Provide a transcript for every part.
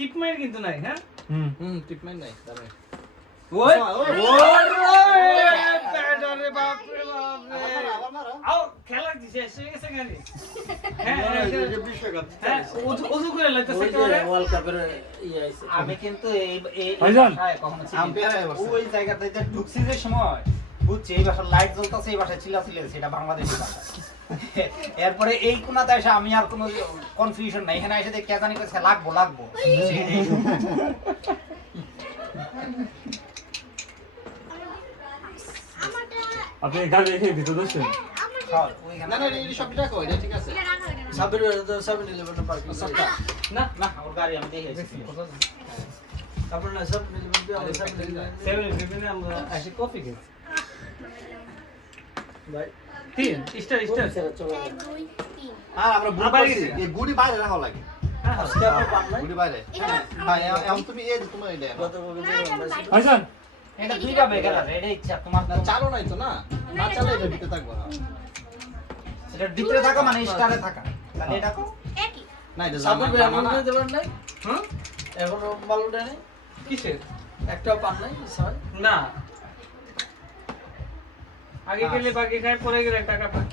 টিপমাইর কিন্তু নাই হ্যাঁ ট্রিটমেন্ট নাই দাঁড়াই ওই আবার মারো আও খেলা দিছে শেষ হয়ে গেছে গানি হ্যাঁ ওযু করে লাইতেছে করে ওয়ার্ল্ড কাপের ইয়ে আইছে আমি কিন্তু এই ভাইজান। বাসায় কখনো ছিলাম আম্পায়ার হয়ে বসে। ওই জায়গাতে ঢুকছি যে সময় বুঝছি এই বাসার লাইট জ্বলতেছে এই বাসায় চিল্লাচিল্লি সেটা বাংলাদেশি ভাষা এরপরে এই কোনাতে এসে আমি আর কোনো কনফিউশন নাই এখানে এসে কে জানি কইছে লাগবো আপনি গাড়ি রেখে ভিতরে বসেন না না এই সবটা রাখো এটা ঠিক আছে সাবির 7-11 পার্কিং সবটা না না ওর গাড়ি আমি দেখে এসেছি আপনার না 7-11 দিয়ে আমরা 7-11 সেভেন বিভিন্ন আমরা আসি কফি খেয়েছি ভাই তিন স্টার সেরা চলে আর আমরা বুড়ি আবার পাইছি গেছে। এই গুড়ি বাইরে রাখা লাগে আজকে আপনি পান নাই গুড়ি বাইরে ভাই এখন তুমি এই যে তোমার এটা গত কবে ভাইজান এটা দুইটা বেগার আছে এটা ইচ্ছা তোমার না চালো নাই তো না না চালে এটা ভিতরে থাকবো না এটা ভিতরে থাকা মানে স্টারে থাকা তাহলে এটা কো না এটা সাবির জামা ভাই জামা এমন না দিতে পারেন নাই হুম এখনো মাল উঠে নাই কিসের একটাও পান নাই স্যার না আগে গেলে বাকি খায় পরে গেলে টাকা পায়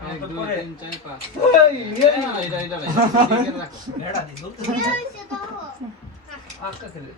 আমার 1 তো 2 পরে 3 4 5 এই এটা রাখো এটা দিই আজকে খেলে